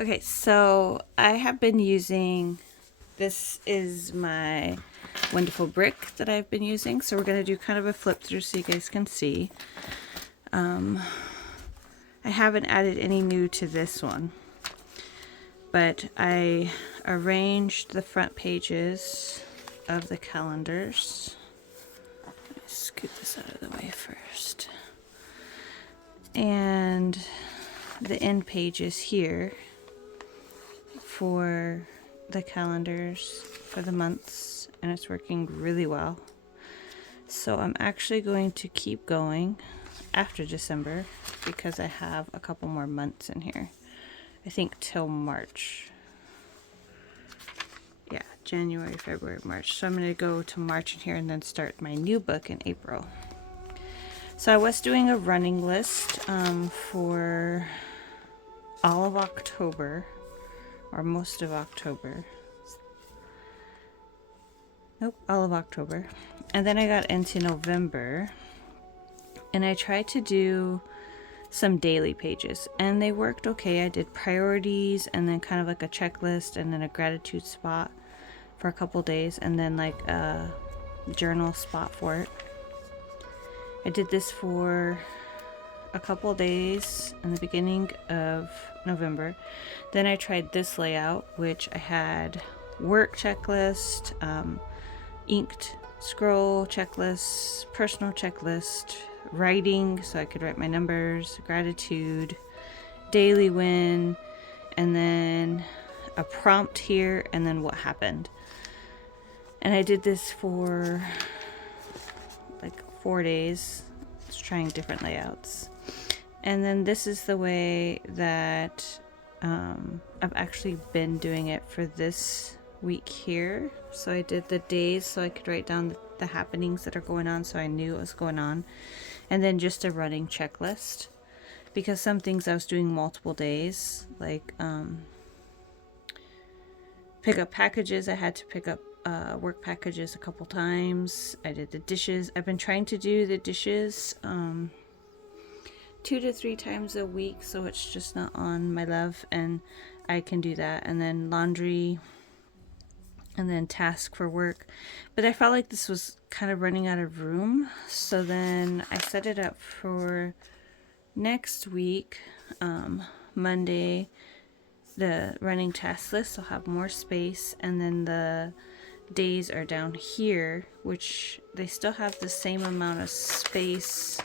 Okay, so I have been using, this is my wonderful brick that I've been using. So we're going to do kind of a flip through so you guys can see. I haven't added any new to this one, but I arranged the front pages of the calendars. Let me scoot this out of the way first. And the end pages here for the calendars for the months, and it's working really well. So I'm actually going to keep going after December because I have a couple more months in here. I think till March. Yeah, January, February, March. So I'm going to go to March in here and then start my new book in April. So I was doing a running list for all of October, or most of October. Nope, all of October. And then I got into November and I tried to do some daily pages and they worked okay. I did priorities and then kind of like a checklist and then a gratitude spot for a couple days and then like a journal spot for it. I did this for a couple days in the beginning of November. Then I tried this layout, which I had work checklist, inked scroll checklist, personal checklist, writing so I could write my numbers, gratitude, daily win, and then a prompt here, and then what happened. And I did this for like 4 days, just trying different layouts. And then this is the way that I've actually been doing it for this week here. So I did the days so I could write down the happenings that are going on so I knew what was going on. And then just a running checklist. Because some things I was doing multiple days, like pick up packages. I had to pick up work packages a couple times. I did the dishes. I've been trying to do the dishes 2 to 3 times a week, so it's just not on my love, and I can do that. And then laundry, and then task for work. But I felt like this was kind of running out of room, so then I set it up for next week, Monday. The running task list will have more space, and then the days are down here, which they still have the same amount of space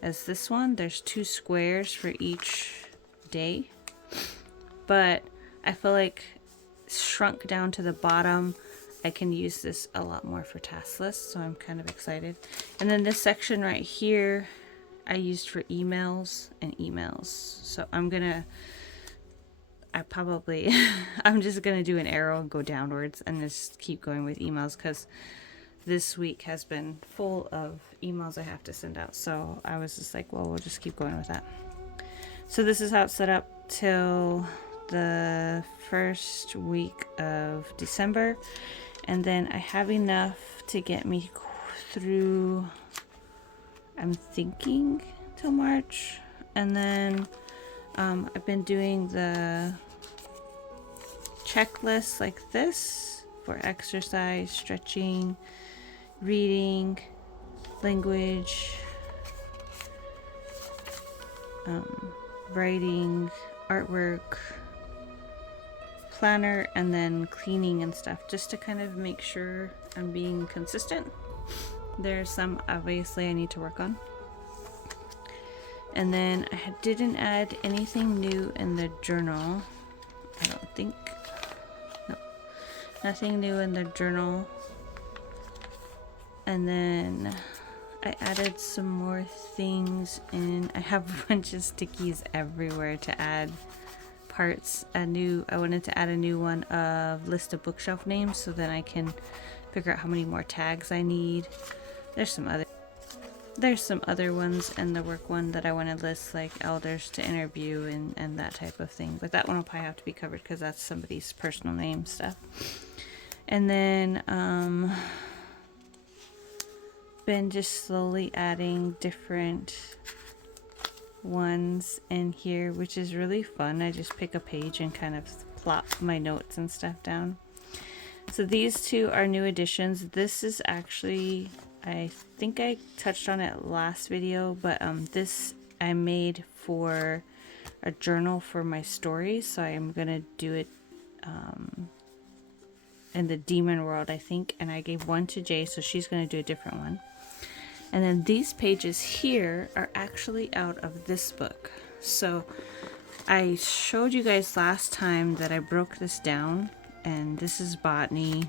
as this one. There's 2 squares for each day, but I feel like shrunk down to the bottom, I can use this a lot more for task lists, so I'm kind of excited. And then this section right here I used for emails and emails, so I'm just gonna do an arrow and go downwards and just keep going with emails, because this week has been full of emails I have to send out. So I was just like, well, we'll just keep going with that. So this is how it's set up till the first week of December. And then I have enough to get me through, I'm thinking, till March. And then I've been doing the checklist like this for exercise, stretching, reading, language, writing, artwork, planner, and then cleaning and stuff, just to kind of make sure I'm being consistent. There's some obviously I need to work on. And then I didn't add anything new in the journal, I don't think. No, nothing new in the journal. And then I added some more things in. I have a bunch of stickies everywhere to add parts. I wanted to add a new one of list of bookshelf names so that I can figure out how many more tags I need. There's some other ones in the work one that I want to list, like elders to interview and that type of thing. But that one will probably have to be covered because that's somebody's personal name stuff. And then been just slowly adding different ones in here, which is really fun. I just pick a page and kind of plop my notes and stuff down. So these two are new additions. This is actually, I think I touched on it last video, but this I made for a journal for my stories. So I'm gonna do it in the demon world, I think, and I gave one to Jay, so she's gonna do a different one. And then these pages here are actually out of this book. So I showed you guys last time that I broke this down, and this is botany.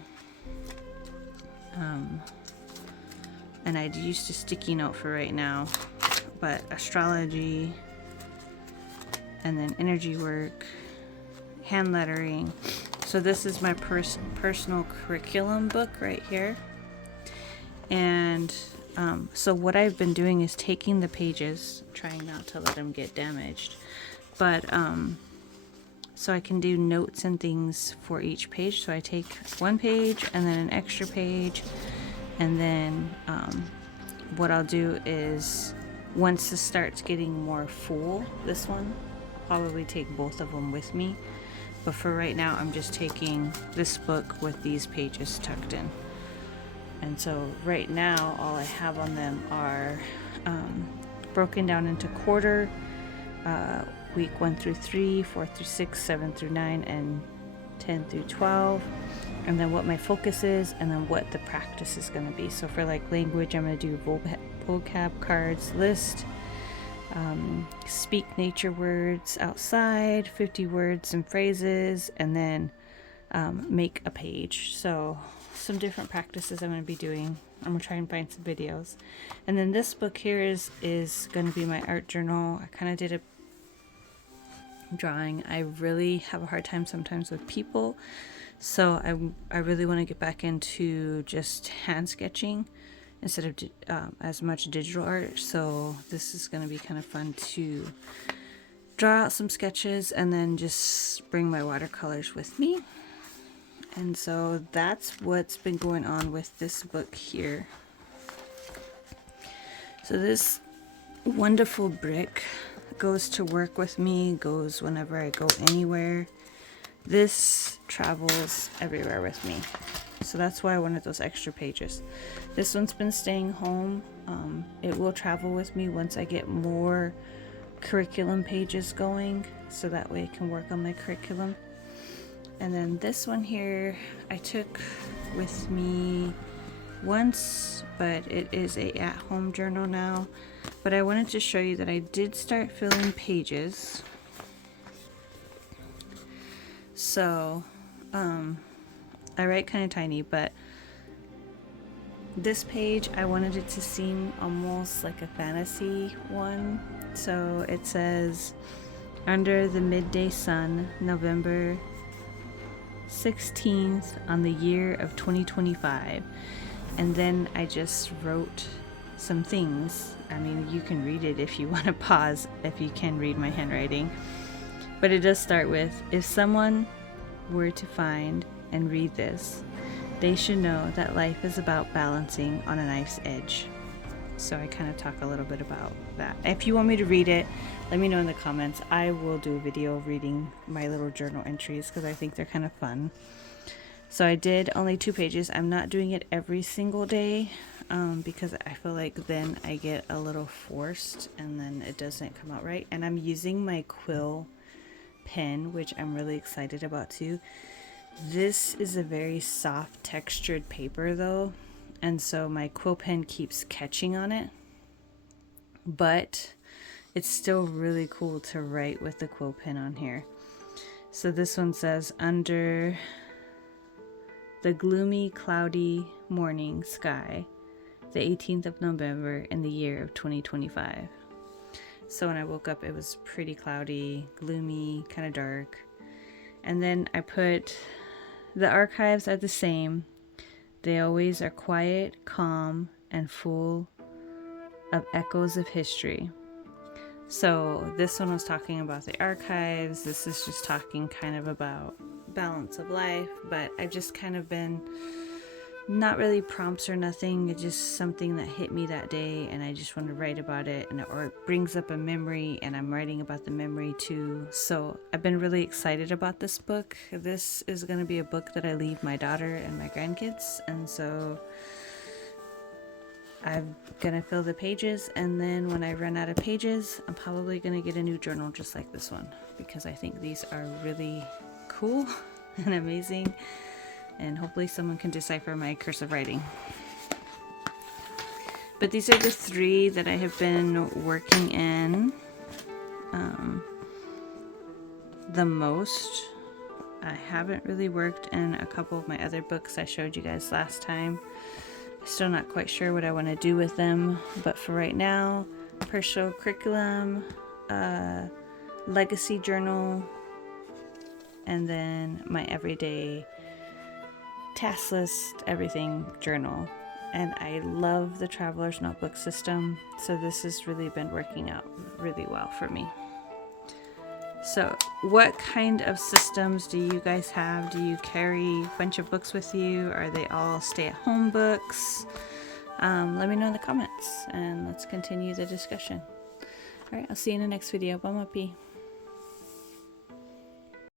And I used a sticky note for right now, but astrology, and then energy work, hand lettering. So this is my personal curriculum book right here. And so what I've been doing is taking the pages, trying not to let them get damaged, but so I can do notes and things for each page. So I take one page and then an extra page, and then what I'll do is once this starts getting more full, this one, probably take both of them with me. But for right now, I'm just taking this book with these pages tucked in. And so right now, all I have on them are broken down into quarter, week 1 through 3, 4 through 6, 7 through 9, and 10 through 12. And then what my focus is, and then what the practice is going to be. So for like language, I'm going to do vocab cards list, speak nature words outside, 50 words and phrases, and then make a page. So some different practices I'm going to be doing. I'm going to try and find some videos. And then this book here is going to be my art journal. I kind of did a drawing. I really have a hard time sometimes with people, so I really want to get back into just hand sketching instead of as much digital art. So this is going to be kind of fun to draw out some sketches and then just bring my watercolors with me. And so that's what's been going on with this book here. So this wonderful brick goes to work with me, goes whenever I go anywhere. This travels everywhere with me. So that's why I wanted those extra pages. This one's been staying home. It will travel with me once I get more curriculum pages going, so that way I can work on my curriculum. And then this one here I took with me once, but it is a at-home journal now. But I wanted to show you that I did start filling pages. So I write kind of tiny, but this page I wanted it to seem almost like a fantasy one. So it says, under the midday sun, November 16th on the year of 2025. And then I just wrote some things. I mean, you can read it if you want to pause, if you can read my handwriting. But it does start with, if someone were to find and read this, they should know that life is about balancing on a knife's edge. So I kind of talk a little bit about that. If you want me to read it, let me know in the comments. I will do a video reading my little journal entries because I think they're kind of fun. So I did only 2 pages. I'm not doing it every single day because I feel like then I get a little forced and then it doesn't come out right. And I'm using my quill pen, which I'm really excited about too. This is a very soft textured paper though, and so my quill pen keeps catching on it, but it's still really cool to write with the quill pen on here. So this one says, under the gloomy cloudy morning sky, the 18th of November in the year of 2025. So when I woke up, it was pretty cloudy, gloomy, kind of dark. And then I put, the archives are the same. They always are quiet, calm, and full of echoes of history. So this one was talking about the archives. This is just talking kind of about balance of life. But I've just kind of been Not really prompts or nothing. It's just something that hit me that day, and I just want to write about it, or it brings up a memory, and I'm writing about the memory too. So I've been really excited about this book. This is going to be a book that I leave my daughter and my grandkids, and so I'm going to fill the pages, and then when I run out of pages, I'm probably going to get a new journal just like this one, because I think these are really cool and amazing. And hopefully someone can decipher my cursive writing. But these are the 3 that I have been working in the most. I haven't really worked in a couple of my other books I showed you guys last time. I'm still not quite sure what I want to do with them. But for right now, Pershel curriculum, legacy journal, and then my everyday task list, everything journal. And I love the Traveler's Notebook system, so this has really been working out really well for me. So what kind of systems do you guys have? Do you carry a bunch of books with you? Are they all stay-at-home books? Let me know in the comments, and let's continue the discussion. All right, I'll see you in the next video. Bye, Muppy.